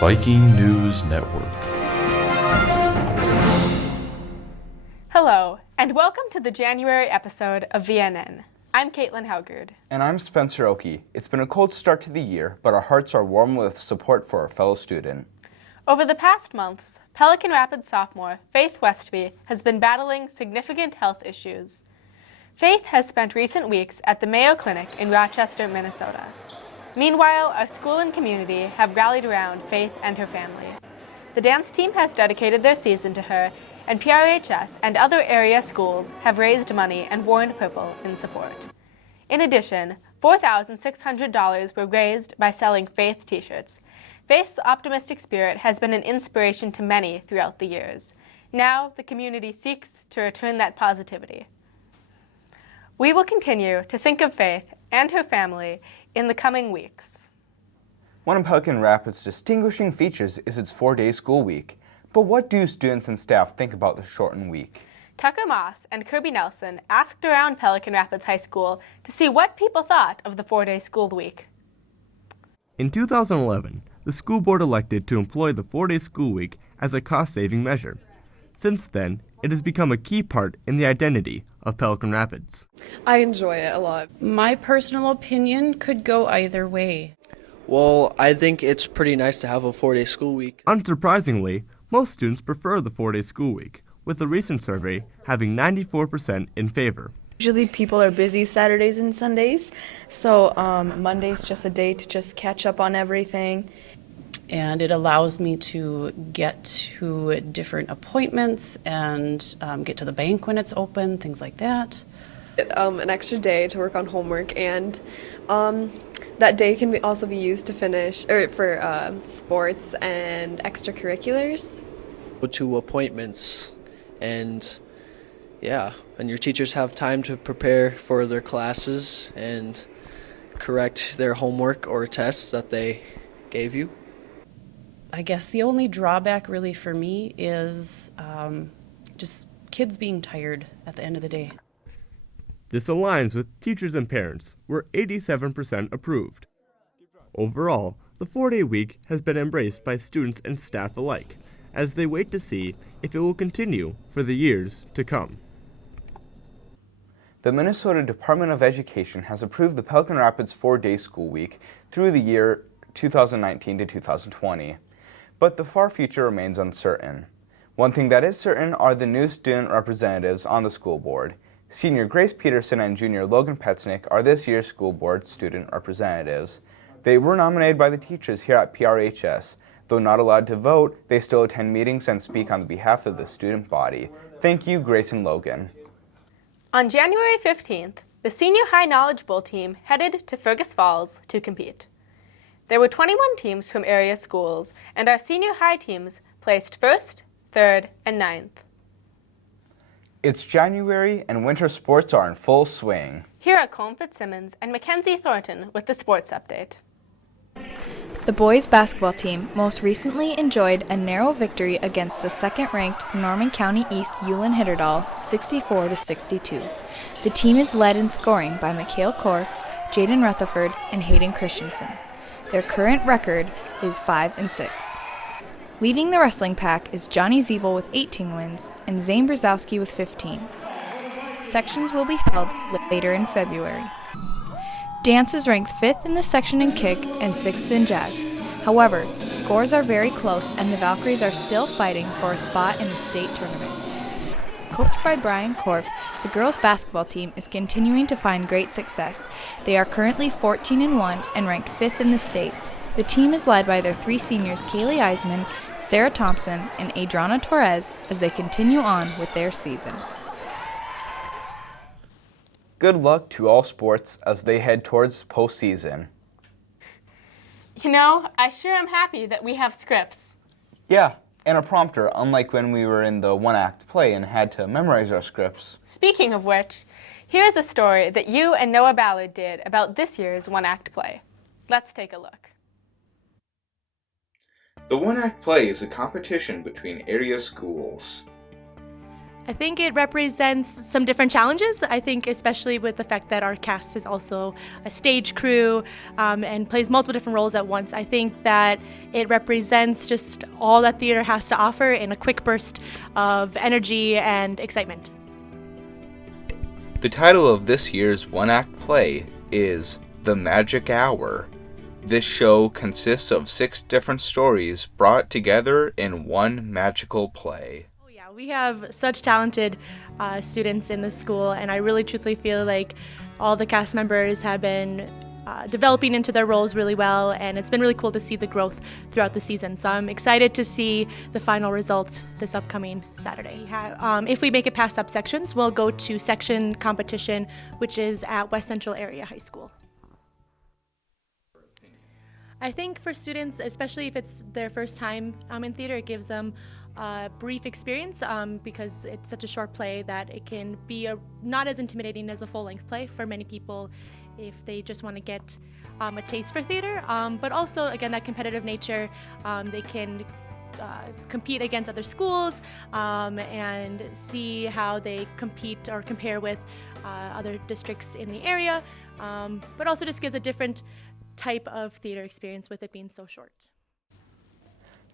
Viking News Network. Hello, and welcome to the January episode of VNN. I'm Caitlin Haugard. And I'm Spencer Oakey. It's been a cold start to the year, but our hearts are warm with support for our fellow student. Over the past months, Pelican Rapids sophomore Faith Westby has been battling significant health issues. Faith has spent recent weeks at the Mayo Clinic in Rochester, Minnesota. Meanwhile, our school and community have rallied around Faith and her family. The dance team has dedicated their season to her, and PRHS and other area schools have raised money and worn purple in support. In addition, $4,600 were raised by selling Faith t-shirts. Faith's optimistic spirit has been an inspiration to many throughout the years. Now, the community seeks to return that positivity. We will continue to think of Faith and her family in the coming weeks. One of Pelican Rapids' distinguishing features is its 4-day school week. But what do students and staff think about the shortened week? Tucker Moss and Kirby Nelson asked around Pelican Rapids High School to see what people thought of the 4-day school week. In 2011, the school board elected to employ the 4-day school week as a cost-saving measure. Since then, it has become a key part in the identity of Pelican Rapids. I enjoy it a lot. My personal opinion could go either way. Well, I think it's pretty nice to have a 4-day school week. Unsurprisingly, most students prefer the 4-day school week, with a recent survey having 94% in favor. Usually people are busy Saturdays and Sundays, so Monday's just a day to just catch up on everything. And it allows me to get to different appointments and get to the bank when it's open, things like that. An extra day to work on homework, and that day can also be used to finish or for sports and extracurriculars. Go to appointments, and your teachers have time to prepare for their classes and correct their homework or tests that they gave you. I guess the only drawback really for me is just kids being tired at the end of the day. This aligns with teachers and parents, where 87% approved. Overall, the 4-day week has been embraced by students and staff alike, as they wait to see if it will continue for the years to come. The Minnesota Department of Education has approved the Pelican Rapids 4-day school week through the year 2019 to 2020. But the far future remains uncertain. One thing that is certain are the new student representatives on the school board. Senior Grace Peterson and Junior Logan Petznick are this year's school board student representatives. They were nominated by the teachers here at PRHS. Though not allowed to vote, they still attend meetings and speak on behalf of the student body. Thank you, Grace and Logan. On January 15th, the Senior High Knowledge Bowl team headed to Fergus Falls to compete. There were 21 teams from area schools, and our senior high teams placed 1st, 3rd, and 9th. It's January and winter sports are in full swing. Here are Colm Fitzsimmons and Mackenzie Thornton with the sports update. The boys basketball team most recently enjoyed a narrow victory against the second-ranked Norman County East Ulen Hitterdal 64-62. The team is led in scoring by Mikhail Korf, Jaden Rutherford, and Hayden Christensen. Their current record is 5-6. Leading the wrestling pack is Johnny Ziebel with 18 wins and Zane Brzezowski with 15. Sections will be held later in February. Dance is ranked 5th in the section in kick and 6th in jazz. However, scores are very close and the Valkyries are still fighting for a spot in the state tournament. Coached by Brian Korf, the girls' basketball team is continuing to find great success. They are currently 14-1 and ranked 5th in the state. The team is led by their 3 seniors, Kaylee Eisman, Sarah Thompson, and Adriana Torres, as they continue on with their season. Good luck to all sports as they head towards postseason. You know, I sure am happy that we have scripts. Yeah, and a prompter, unlike when we were in the one-act play and had to memorize our scripts. Speaking of which, here's a story that you and Noah Ballard did about this year's one-act play. Let's take a look. The one-act play is a competition between area schools. I think it represents some different challenges. I think especially with the fact that our cast is also a stage crew and plays multiple different roles at once. I think that it represents just all that theater has to offer in a quick burst of energy and excitement. The title of this year's one-act play is The Magic Hour. This show consists of 6 different stories brought together in one magical play. We have such talented students in the school, and I really truthfully feel like all the cast members have been developing into their roles really well, and it's been really cool to see the growth throughout the season. So I'm excited to see the final result this upcoming Saturday. If we make it past subsections, we'll go to section competition, which is at West Central Area High School. I think for students, especially if it's their first time in theater, it gives them a brief experience because it's such a short play that it can be not as intimidating as a full-length play for many people if they just want to get a taste for theater. But also, again, that competitive nature, they can compete against other schools and see how they compete or compare with other districts in the area, but also just gives a different type of theater experience with it being so short.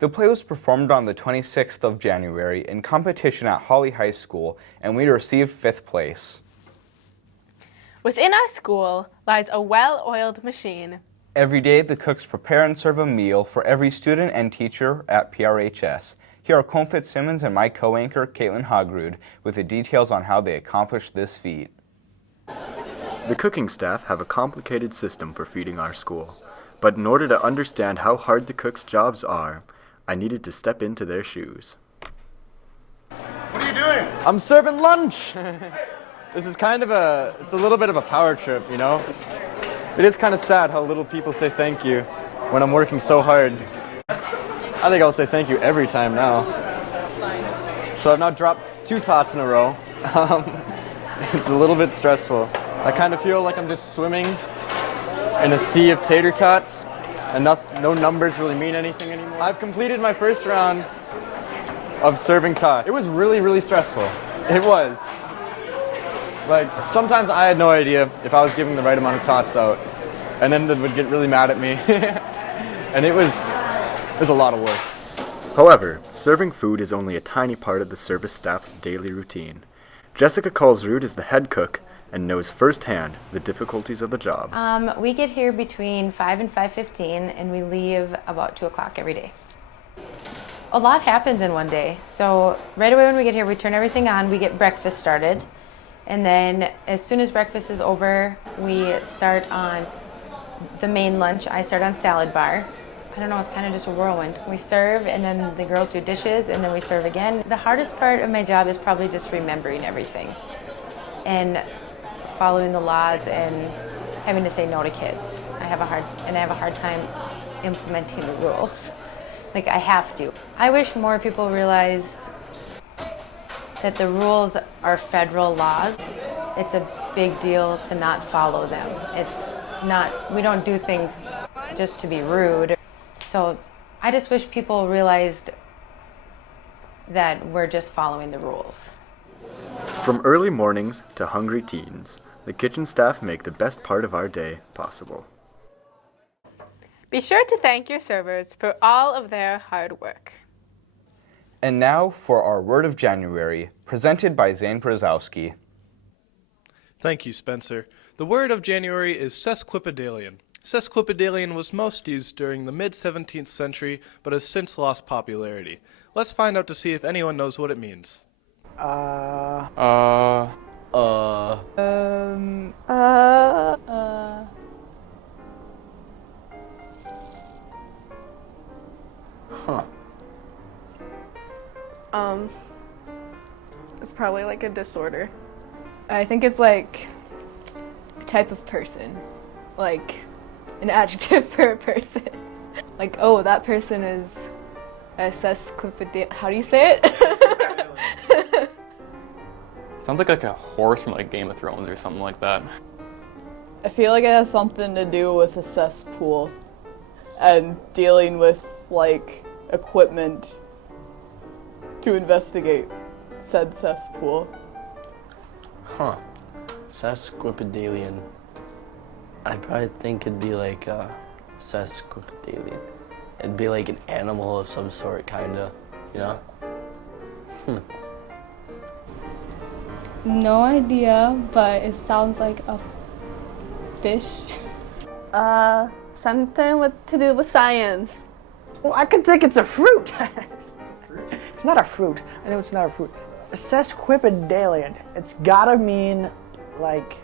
The play was performed on the 26th of January in competition at Holly High School, and we received 5th place. Within our school lies a well-oiled machine. Every day, the cooks prepare and serve a meal for every student and teacher at PRHS. Here are Colm Fitzsimmons and my co-anchor, Caitlin Hogrud, with the details on how they accomplished this feat. The cooking staff have a complicated system for feeding our school, but in order to understand how hard the cooks' jobs are, I needed to step into their shoes. What are you doing? I'm serving lunch. This is it's a little bit of a power trip, you know? It is kind of sad how little people say thank you when I'm working so hard. I think I'll say thank you every time now. So I've now dropped 2 tots in a row. It's a little bit stressful. I kind of feel like I'm just swimming in a sea of tater tots, and no numbers really mean anything anymore. I've completed my first round of serving tots. It was really, really stressful. It was. Like, sometimes I had no idea if I was giving the right amount of tots out, and then they would get really mad at me. And it was a lot of work. However, serving food is only a tiny part of the service staff's daily routine. Jessica Colesrud is the head cook and knows firsthand the difficulties of the job. We get here between 5 and 5:15, and we leave about 2 o'clock every day. A lot happens in one day. So right away when we get here, we turn everything on, we get breakfast started, and then as soon as breakfast is over, we start on the main lunch. I start on salad bar. I don't know, it's kind of just a whirlwind. We serve, and then the girls do dishes, and then we serve again. The hardest part of my job is probably just remembering everything and following the laws and having to say no to kids. I have a hard time implementing the rules. Like, I have to. I wish more people realized that the rules are federal laws. It's a big deal to not follow them. We don't do things just to be rude. So I just wish people realized that we're just following the rules. From early mornings to hungry teens, the kitchen staff make the best part of our day possible. Be sure to thank your servers for all of their hard work. And now for our Word of January, presented by Zane Brzezowski. Thank you, Spencer. The word of January is sesquipedalian. Sesquipedalian was most used during the mid-17th century, but has since lost popularity. Let's find out to see if anyone knows what it means. Huh. It's probably like a disorder. I think it's like a type of person, like an adjective for a person. Like, oh, that person is a sesquipedalian. How do you say it? Sounds like a horse from like Game of Thrones or something like that. I feel like it has something to do with a cesspool and dealing with like equipment to investigate said cesspool. Huh. Sesquipedalian. I probably think it'd be like sesquipedalian. It'd be like an animal of some sort, kinda, you know? No idea, but it sounds like a fish. Something to do with science. Well, I could think it's a fruit. It's not a fruit. I know it's not a fruit. Sesquipedalian. It's gotta mean, like,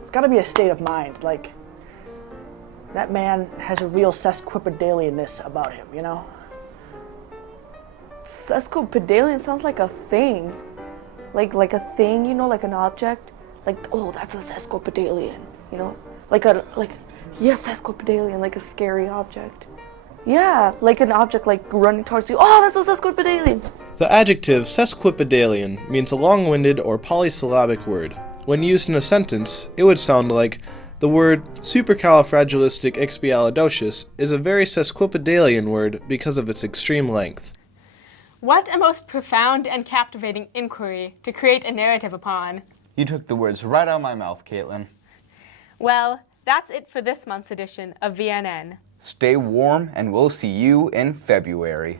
it's gotta be a state of mind. Like, that man has a real sesquipedalianness about him, you know? Sesquipedalian sounds like a thing. Like a thing, you know, like an object. Like, oh, that's a sesquipedalian, you know? Yes, sesquipedalian, like a scary object. Yeah, like an object like running towards you. Oh, that's a sesquipedalian. The adjective sesquipedalian means a long-winded or polysyllabic word. When used in a sentence, it would sound like the word supercalifragilisticexpialidocious is a very sesquipedalian word because of its extreme length. What a most profound and captivating inquiry to create a narrative upon. You took the words right out of my mouth, Caitlin. Well, that's it for this month's edition of VNN. Stay warm, and we'll see you in February.